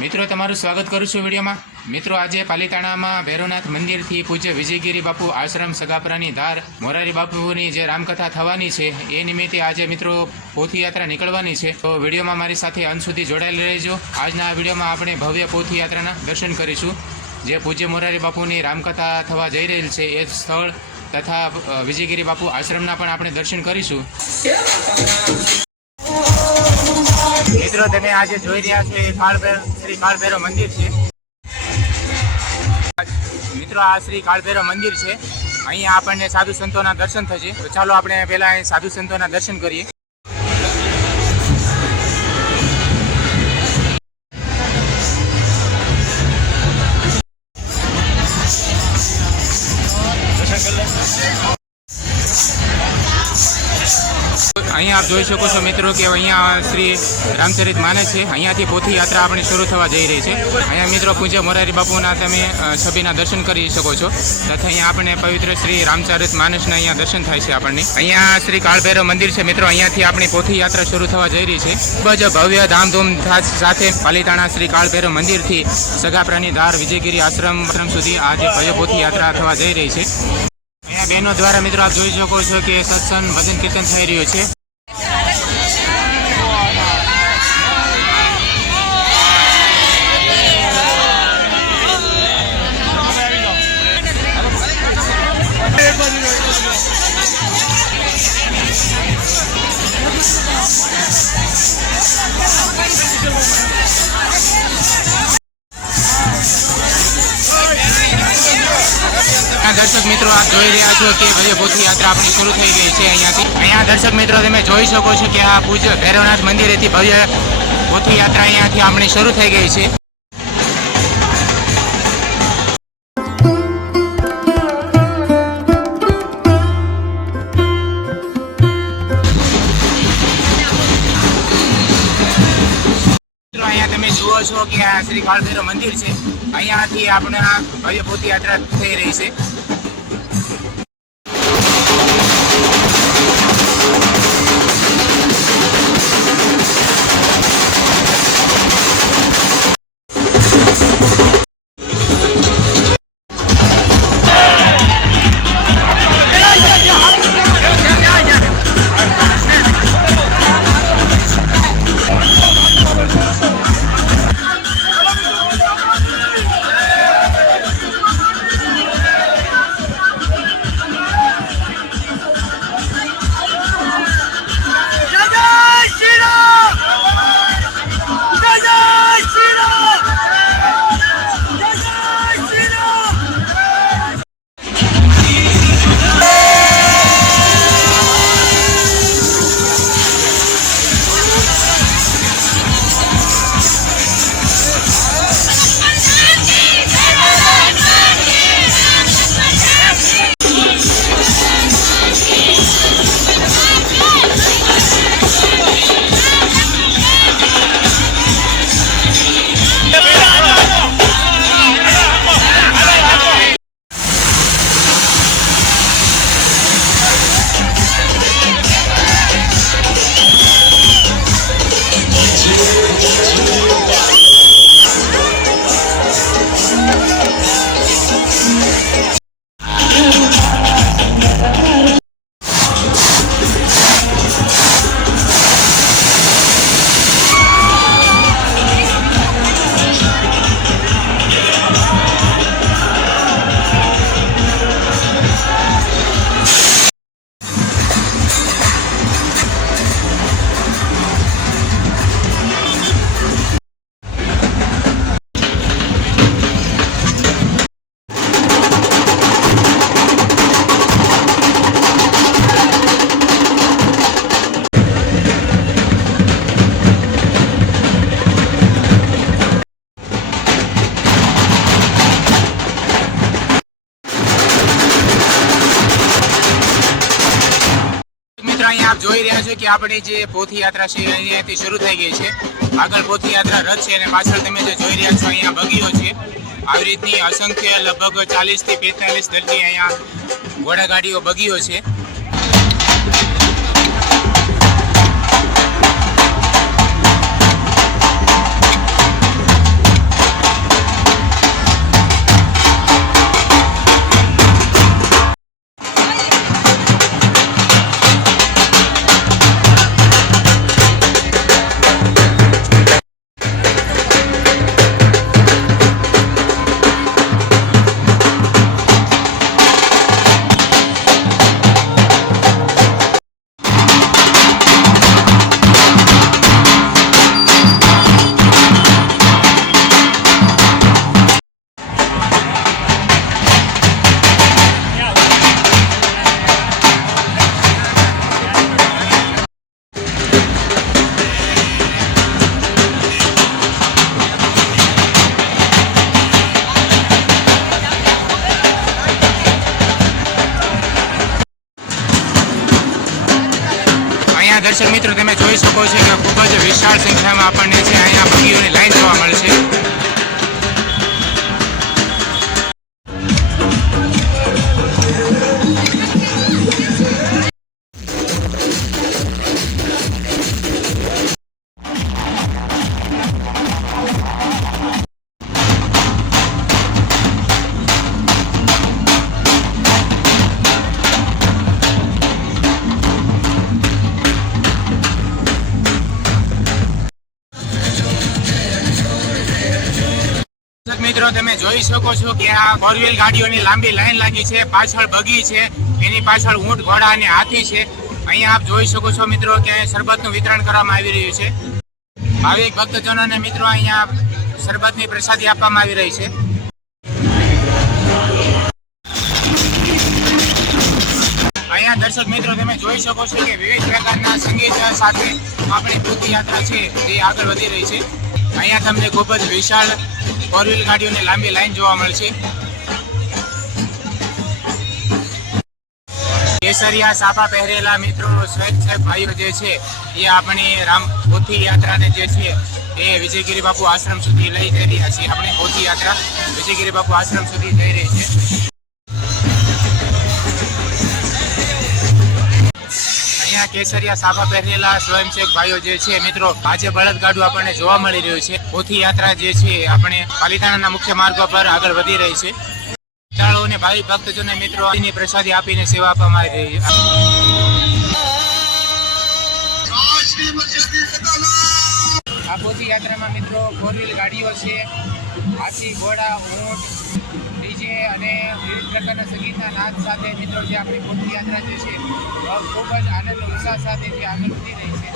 મિત્રો તમારું સ્વાગત કરું છું વિડીયોમાં। મિત્રો આજે પાલીતાણામાં ભૈરવનાથ મંદિરથી પૂજ્ય વિજયગીરી બાપુ આશ્રમ સગાપરાની ધાર મોરારી બાપુની જે રામકથા થવાની છે એ નિમિત્તે આજે મિત્રો પોથીયાત્રા નીકળવાની છે। તો વિડીયોમાં મારી સાથે અંત સુધી જોડાયેલા રહેજો। આજના આ વિડીયોમાં આપણે ભવ્ય પોથીયાત્રાના દર્શન કરીશું। જે પૂજ્ય મોરારી બાપુની રામકથા થવા જઈ રહેલ છે એ સ્થળ તથા વિજયગીરી બાપુ આશ્રમના પણ આપણે દર્શન કરીશું। મિત્રો તમે આજે જોઈ રહ્યા છો એ શ્રી કાળભૈરવ મંદિર છે। મિત્રો આ શ્રી કાળભૈરવ મંદિર છે। અહીંયા આપણને સાધુ સંતોના દર્શન થશે। તો ચાલો આપણે પહેલા અહીં સાધુ સંતોના દર્શન કરીએ। અહીંયા આપ જોઈ શકો છો મિત્રો કે અહીંયા શ્રી રામચરિત માનસ છે। અહીંયાથી પોથી યાત્રા આપણી શરૂ થવા જઈ રહી છે। અહીંયા મિત્રો પૂજ્ય મોરારી બાપુના તમે છબીના દર્શન કરી શકો છો તથા અહીંયા આપણે પવિત્ર શ્રી રામચરિત માનસના અહીંયા દર્શન થાય છે આપણને। અહીંયા શ્રી કાળભૈરવ મંદિર છે મિત્રો। અહીંયાથી આપણી પોથી યાત્રા શરૂ થવા જઈ રહી છે। ખૂબ જ ભવ્ય ધામધૂમ સાથે પાલીતાણા શ્રી કાળભૈરવ મંદિરથી સગાપરાની ધાર વિજયગીરી આશ્રમ સુધી આજે ભવ્ય પોથી યાત્રા થવા જઈ રહી છે। અહીંયા બહેનો દ્વારા મિત્રો આપ જોઈ શકો છો કે સત્સંગ ભજન કીર્તન થઈ રહ્યું છે। દર્શક મિત્રો આપ જોઈ રહ્યા છો કે ભવ્ય પોથી યાત્રા આપણી શરૂ થઈ ગઈ છે અહીંયાથી। અહીંયા દર્શક મિત્રો તમે જોઈ શકો છો કે આ પૂજ્ય ભૈરવનાથ મંદિરેથી ભવ્ય પોથી યાત્રા અહીંયાથી આપણી શરૂ થઈ ગઈ છે। અહીંયા તમે જુઓ છો કે આ શ્રી કાળભૈરવ મંદિર છે। અહીંયાથી આપણે આ ભવ્ય પોથી યાત્રા થઈ રહી છે। આપ જોઈ રહ્યા છો કે આપણી જે પોથી યાત્રા છે અહીંયાથી શરૂ થઈ ગઈ છે। આગળ પોથી યાત્રા રથ છે અને પાછળ તમે જે જોઈ રહ્યા છો અહીંયા બગીઓ છે। આવી રીતની અસંખ્ય લગભગ 40 થી 45 દળની અહીંયા ઘોડાગાડીઓ બગીઓ છે। દર્શક મિત્રો તમે જોઈ શકો છો કે ખૂબ જ વિશાળ સંખ્યામાં આપણને છે અહીંયા બગીઓની લાઈન જોવા મળશે. મિત્રો તમે જોઈ શકો છો કે આ 4 વ્હીલ ગાડીઓની લાંબી લાઈન લાગી છે. પાછળ બગી છે, એની પાછળ ઊંટ, ઘોડા અને હાથી છે. અહીંયા આપ જોઈ શકો છો મિત્રો કે શરબતનું વિતરણ કરવામાં આવી રહ્યું છે. ભાવિક ભક્તજનોને મિત્રો અહીંયા શરબતની પ્રસાદી આપવામાં આવી રહી છે. અહીંયા દર્શક મિત્રો તમે જોઈ શકો છો કે વિવિધ પ્રકારના સંગીત સાથે આપણી પદયાત્રા છે તે આગળ વધી રહી છે. અહીંયા તમને ખૂબ જ વિશાળ 4 વ્હીલ ગાડીઓની લાંબી લાઈન જોવા મળશે. કેસરિયા સાફા પહેરેલા મિત્રો સ્વયંસેવક ભાઈઓ જે છે એ આપણી પોથી યાત્રાને જે છે એ વિજયગીરી બાપુ આશ્રમ સુધી લઈ જઈ રહ્યા છે. આપણી પોથી યાત્રા વિજયગીરી બાપુ આશ્રમ સુધી જઈ રહી છે. કેસરિયા સાફા પહેરેલા સ્વયંસેવક ભાઈઓ જે છે મિત્રો આજે બળદગાડું આપણને જોવા મળી રહ્યું છે. પોથી યાત્રા જે છે આપણે પાલિતાણાના મુખ્ય માર્ગો પર આગળ વધી રહી છે. શ્રદ્ધાળુઓ અને ભાવિ ભક્તજનોને મિત્રો ની પ્રસાદી આપીને સેવા આપવામાં આવી રહી છે. આ પોથી યાત્રામાં મિત્રો 4 વ્હીલ ગાડીઓ છે, હાથી, ઘોડા, ઊંટ, ડીજે અને વિવિધ પ્રકારના સંગીતના નાદ સાથે મિત્રો જે આપણી પોથી યાત્રા જે છે ખૂબ જ આનંદ ઉત્સાહ સાથે જે આગળ વધી રહી છે.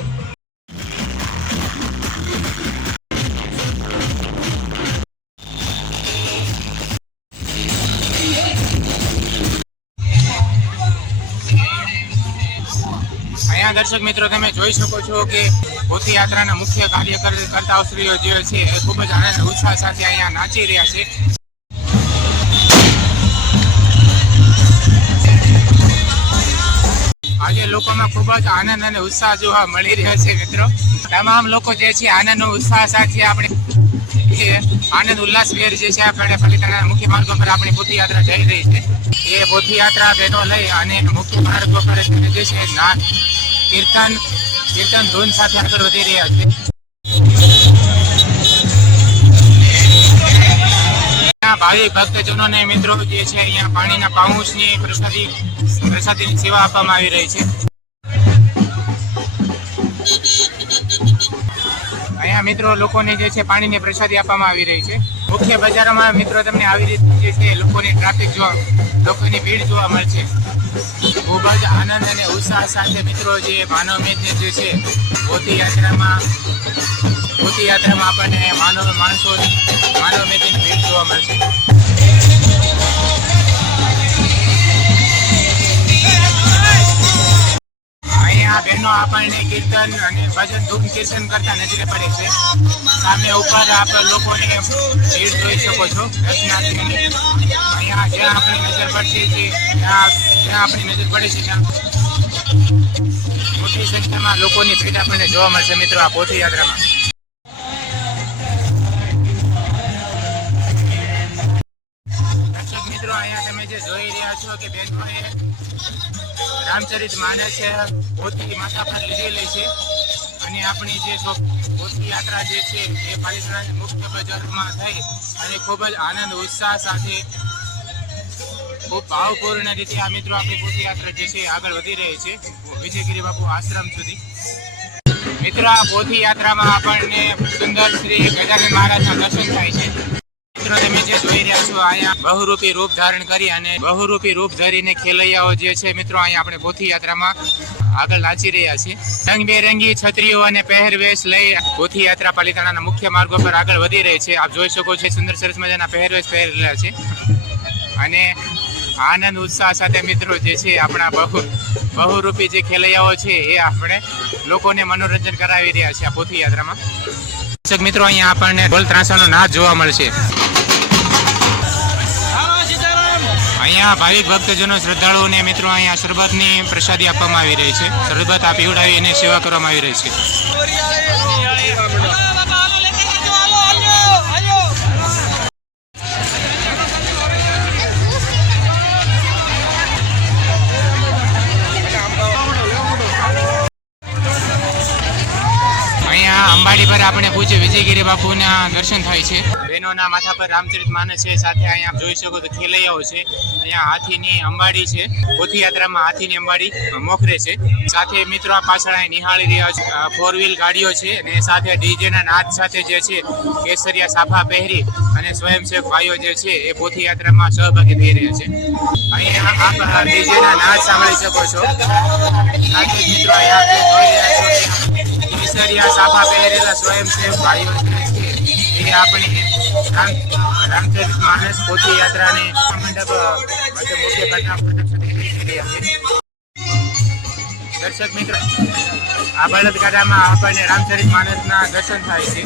અહીંયા દર્શક મિત્રો તમે જોઈ શકો છો કે પોથી યાત્રાના મુખ્ય કાર્યકર્તાશ્રીઓ જે છે એ ખૂબ જ આનંદ ઉત્સાહ સાથે અહીંયા નાચી રહ્યા છે. આજે લોકોમાં ખૂબ જ આનંદ અને ઉત્સાહ જોવા મળી રહ્યો છે મિત્રો. તમામ લોકો જે છે આનંદ ઉત્સાહ સાથે આપણે આનંદ ઉલ્લાસભેર જે છે આપણે પાલિતાણાના મુખ્ય માર્ગો પર આપણી પોથી યાત્રા જઈ રહી છે. એ પોથી યાત્રા બહેનો લઈ અને મુખ્ય માર્ગો પર જે છે કીર્તન ધૂન સાથે આગળ વધી રહ્યા છે. ભાવિ ભક્તજનોને મિત્રો જે છે અહીંયા પાણીના પાઉચની પ્રસાદીની સેવા આપવામાં આવી રહી છે. અહીંયા મિત્રો લોકોને જે છે પાણીની પ્રસાદી આપવામાં આવી રહી છે. મુખ્ય બજારોમાં મિત્રો તમને આવી રીતે જે છે લોકોની લોકોની ભીડ જોવા મળશે. ખૂબ જ આનંદ અને ઉત્સાહ સાથે મિત્રો જે માનવ મેદને જે છે પોથી યાત્રામાં આપણને માનવ મેદની ભીડ જોવા મળશે. અહીંયા બહેનો આપણને કીર્તન અને ભજન ધૂન કીર્તન કરતા નજરે પડે છે. સામે ઉપર આપ લોકોને ભીડ જોઈ શકો છો દર્શનાર્થીઓની. અહીંયા જ્યાં આપણી નજર પડશે ત્યાં આપણી નજર પડે છે ત્યાં મોટી સંખ્યામાં લોકોની ભીડ આપણને જોવા મળશે મિત્રો આ પોથી યાત્રામાં. દર્શક મિત્રો અહીંયા તમે જે જોઈ રહ્યા છો કે બહેનોએ રામચરિત માનસ પોથી માથા પર લીધેલી છે અને આપણી જે પોથી યાત્રા જે છે એ પાલિતાણા મુખ્ય બજારમાં થઈ અને ખૂબ જ આનંદ ઉત્સાહ સાથે ખૂબ ભાવપૂર્ણ રીતે આ મિત્રો આપણી પોથી યાત્રા જે છે આગળ વધી રહી છે વિજયગીરી બાપુ આશ્રમ સુધી. મિત્રો આ પોથી યાત્રામાં આપણને સુંદર શ્રી ગજાનન મહારાજના દર્શન થાય છે. મિત્રો તમે જે જોઈ રહ્યા છો અહીંયા બહુરૂપી રૂપ ધારણ કરી અને બહુરૂપી રૂપ ધરીને ખેલૈયાઓ જે છે મિત્રો અહીંયા આપણે પોથી યાત્રામાં આગળ નાચી રહ્યા છે. રંગબેરંગી છત્રીઓ અને પહેરવેશ લઈ પોથી યાત્રા પાલિતાણાના મુખ્ય માર્ગો પર આગળ વધી રહી છે. આપ જોઈ શકો છો સુંદર સરસ મજાના પહેરવેશ પહેરેલા છે અને આનંદ ઉત્સાહ સાથે મિત્રો જે છે આપણા બહુરૂપી જે ખેલૈયાઓ છે એ આપણે લોકોને મનોરંજન કરાવી રહ્યા છે આ પોથી યાત્રામાં. દર્શક મિત્રો અહીંયા આપણને ઢોલ ત્રાંસાનો નાદ જોવા મળશે. અહીંયા ભાવિક ભક્તજનો શ્રદ્ધાળુઓને મિત્રો અહીંયા શરબતની પ્રસાદી આપવામાં આવી રહી છે. શરબત આ પીવડાવી અને સેવા કરવામાં આવી રહી છે. અહીંયા અંબાડી પર આપણે પૂજ્ય વિજયગીરી બાપુના દર્શન થાય છે. બહેનોના માથા પર રામચરિત માનસ છે. સાથે અહીંયા આપ જોઈ શકો તો ખેલૈયાઓ છે. અહીંયા હાથીની અંબાડી છે. પોથીયાત્રામાં હાથીની અંબાડી મોખરે છે. સાથે મિત્રો આ પાછળ અહીં નિહાળી રહ્યા છે 4 વ્હીલ ગાડીઓ છે અને સાથે ડીજેના નાદ સાથે જે છે કેસરિયા સાફા પહેરી અને સ્વયંસેવક ભાઈઓ જે છે એ પોથીયાત્રામાં સહભાગી થઈ રહ્યા છે. અહીંયા આપ ડીજેના નાદ સાંભળી શકો છો. સાથે મિત્રો અહીંયા આપ જોઈ રહ્યા છો કેસરિયા સાફા પહેરેલા સ્વયંસેવક ભાઈઓ જે છે એ આપણી રામચરિત માનસ પોથી યાત્રાની મંડપ મુખ્ય ઘટના દર્શક મિત્રો આ બળદગાડામાં આપણને રામચરિત માનસના દર્શન થાય છે.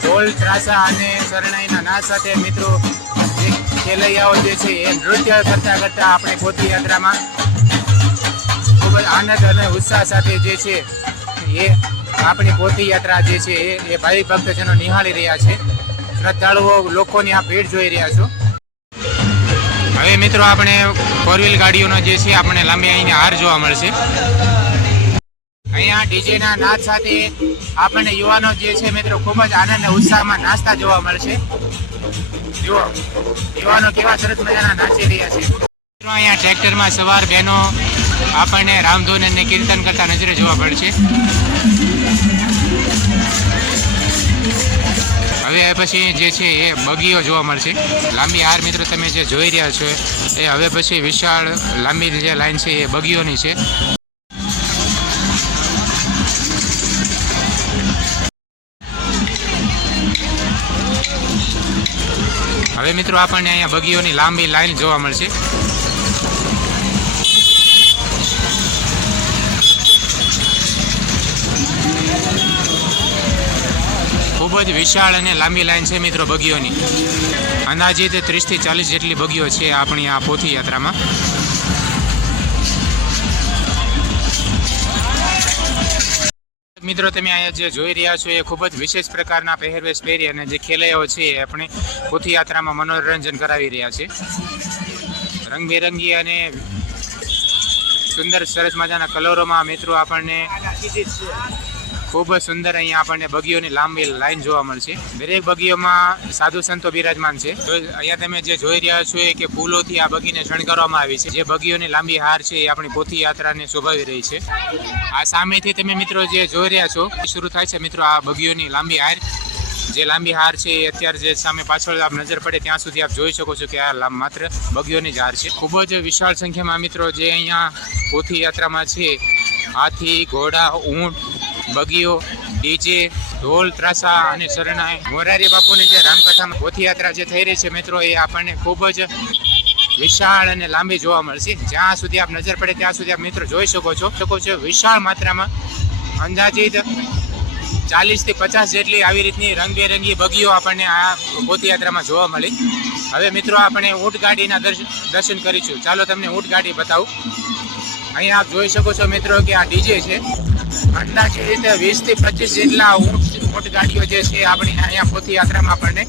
ઢોલ ત્રાસા અને શરણાઈના નાદ સાથે મિત્રો જે ખેલૈયાઓ જે છે એ નૃત્ય કરતા કરતા આપણે પોથી યાત્રામાં ખૂબ જ આનંદ અને ઉત્સાહ સાથે જે છે એ આપણી પોથી યાત્રા જે છે એ ભાવિક ભક્તજનો નિહાળી રહ્યા છે. શ્રદ્ધાળુઓ લોકોની આ ભીડ જોઈ રહ્યા છો. હવે મિત્રો આપણે 4 વ્હીલ ગાડીઓનો જે છે આપણે લાંબી અહીંની હાર જોવા મળશે. અહીંયા ડીજેના નાદ સાથે આપણને યુવાનો જે છે મિત્રો ખૂબ જ આનંદ અને ઉત્સાહમાં નાચતા જોવા મળશે. જુઓ યુવાનો કેવા સરસ મજાના નાચી રહ્યા છે. અહીંયા ટ્રેક્ટરમાં સવાર બહેનો આપણને રામધૂન અને કીર્તન કરતા નજરે જોવા પડશે. હવે પછી જે છે એ બગીઓ જોવા મળશે. લાંબી હાર મિત્રો તમે જે જોઈ રહ્યા છો એ હવે પછી વિશાળ લાંબી જે લાઈન છે એ બગીઓની છે. હવે મિત્રો આપણને અહીંયા બગીઓની લાંબી લાઈન જોવા મળશે. ખૂબ જ વિશાળ અને લાંબી લાઈન છે મિત્રો બગીઓની. અંદાજિત 30 થી 40 જેટલી બગીઓ છે આપણી આ પોથી યાત્રામાં. મિત્રો તમે અહીંયા જે જોઈ રહ્યા છો એ ખૂબ જ વિશેષ પ્રકારના પહેરવેશ પહેરી અને જે ખેલૈયાઓ છે એ આપણે પોથી યાત્રામાં મનોરંજન કરાવી રહ્યા છે. રંગબેરંગી અને સુંદર સરસ મજાના કલરોમાં મિત્રો આપણને ખૂબ જ સુંદર અહીંયા આપણને બગીઓની લાંબી લાઈન જોવા મળશે. દરેક બગીઓમાં સાધુ સંતો બિરાજમાન છે. અહીંયા તમે જે જોઈ રહ્યા છો એ કે ફૂલોથી આ બગીને શણગારવામાં આવી છે. જે બગીઓની લાંબી હાર છે એ આપણી પોથી યાત્રાને શોભાવી રહી છે. આ સામેથી તમે મિત્રો જે જોઈ રહ્યા છો શરૂ થાય છે મિત્રો આ બગીઓની લાંબી હાર. જે લાંબી હાર છે એ અત્યારે જે સામે પાછળ આપ નજર પડે ત્યાં સુધી આપ જોઈ શકો છો કે આ માત્ર બગીઓની જ હાર છે. ખૂબ જ વિશાળ સંખ્યામાં મિત્રો જે અહીંયા પોથી યાત્રામાં છે હાથી, ઘોડા, ઊંટ, બગીઓ, ડીજે, ઢોલ ત્રાસા અને શરણાઈ મોરારી બાપુની જે રામકથામાં પોથી યાત્રા જે થઈ રહી છે મિત્રો એ આપણને ખૂબ જ વિશાળ અને લાંબી જોવા મળશે. જ્યાં સુધી આપ નજર પડે ત્યાં સુધી આપ મિત્રો જોઈ શકો છો વિશાળ માત્રામાં અંદાજિત 40 થી 50 જેટલી આવી રીતની રંગબેરંગી બગીઓ આપણને આ પોથી યાત્રામાં જોવા મળી. હવે મિત્રો આપણે ઊંટ ગાડીના દર્શન કરીશું. ચાલો તમને ઊંટ ગાડી બતાવું. અહીંયા આપ જોઈ શકો છો મિત્રો કે આ ડીજે છે. અંદાજિત 20 થી 25 જેટલા ઊંટ ગાડીઓ જે છે આપણી અહીંયા પોથી યાત્રામાં આપણને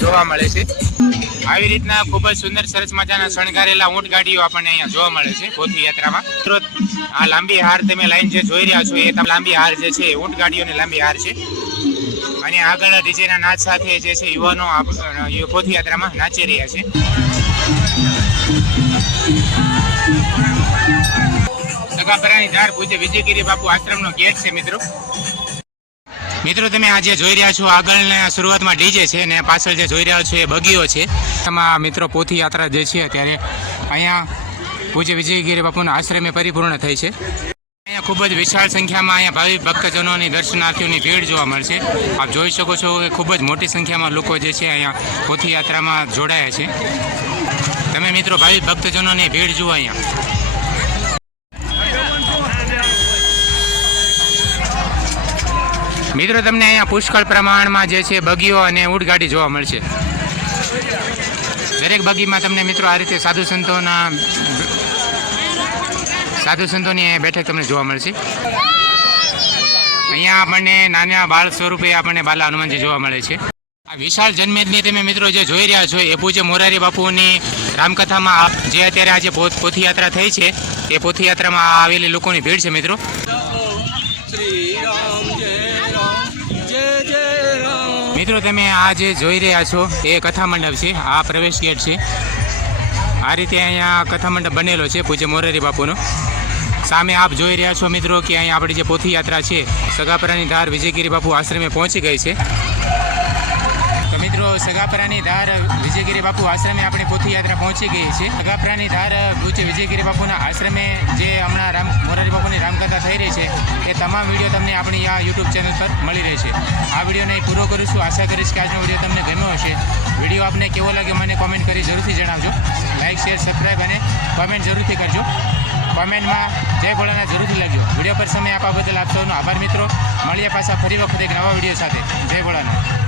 જોવા મળે છે. આવી રીતના ખૂબ જ સુંદર સરસ મજાના શણગારેલા ઊંટ ગાડીઓ આપણને અહીંયા જોવા મળે છે પોથી યાત્રામાં. મિત્રો આ લાંબી હાર તમે લાઈન જે જોઈ રહ્યા છો એ લાંબી હાર જે છે ઊંટ ગાડીઓની લાંબી હાર છે. અને આગળ ડીજેના નાચ સાથે જે છે યુવાનો પોથી યાત્રામાં નાચી રહ્યા છે. સગાપરાની ધાર પૂજ્ય વિજયગીરી બાપુ આશ્રમનો ગેટ છે મિત્રો. મિત્રો તમે આ જે જોઈ રહ્યા છો આગળના શરૂઆતમાં ડીજે છે અને પાછળ જે જોઈ રહ્યા છો એ બગીઓ છે. એમાં મિત્રો પોથી યાત્રા જે છે ત્યારે અહીંયા પૂજ્ય વિજયગીરી બાપુના આશ્રમે પરિપૂર્ણ થઈ છે. અહીંયા ખૂબ જ વિશાળ સંખ્યામાં અહીંયા ભાવિક ભક્તજનોની દર્શનાર્થીઓની ભીડ જોવા મળશે. આપ જોઈ શકો છો કે ખૂબ જ મોટી સંખ્યામાં લોકો જે છે અહીંયા પોથી યાત્રામાં જોડાયા છે. તમે મિત્રો ભાવિક ભક્તજનોની ભીડ જુઓ અહીંયા. મિત્રો તમને અહીંયા પુષ્કળ પ્રમાણમાં જે છે બગીઓ અને ઊંટ ગાડી જોવા મળશે. દરેક બગીમાં તમને મિત્રો આ રીતે સાધુ સંતોની બેઠક તમને જોવા મળશે. અહીંયા આપણને નાના બાળ સ્વરૂપે આપણને બાલા હનુમાનજી જોવા મળે છે. આ વિશાળ જન્મેદની તમે મિત્રો જે જોઈ રહ્યા છો એ પૂજ્ય મોરારી બાપુની રામકથામાં જે અત્યારે આજે પોથીયાત્રા થઈ છે એ પોથીયાત્રામાં આવેલી લોકોની ભીડ છે મિત્રો. મિત્રો તમે આ જે જોઈ રહ્યા છો એ કથા મંડપ છે. આ પ્રવેશ ગેટ છે. આ રીતે અહીંયા કથા મંડપ બનેલો છે પૂજ્ય મોરારી બાપુનો. સામે આપ જોઈ રહ્યા છો મિત્રો કે અહીંયા આપણી જે પોથીયાત્રા છે સગાપરાની ધાર વિજયગીરી બાપુ આશ્રમે પહોંચી ગઈ છે. તો મિત્રો સગાપરાની ધાર વિજયગીરી બાપુ આશ્રમે આપણી પોથીયાત્રા પહોંચી ગઈ છે. સગાપરાની ધાર પૂજ્ય વિજયગીરી બાપુના આશ્રમે જે હમણાં મોરારી બાપુની રામકથા થઈ રહી છે એ તમામ વિડીયો તમને આપણી આ યુટ્યુબ ચેનલ પર મળી રહેશે. આ વિડીયોને પૂરો કરું છું. આશા કરીશ કે આજનો વિડીયો તમને ગમ્યો હશે. વિડીયો આપને કેવો લાગે મને કોમેન્ટ કરી જરૂરથી જણાવજો. લાઇક શેર સબસ્ક્રાઈબ અને કોમેન્ટ જરૂરથી કરજો. કોમેન્ટમાં જય ભોળાનાથ જરૂરથી લખજો. વિડીયો પર સમય આપવા બદલ આપ સૌનો આભાર મિત્રો. મળીએ પાછા ફરી વખત એક નવા વિડીયો સાથે. જય ભોળાનાથ.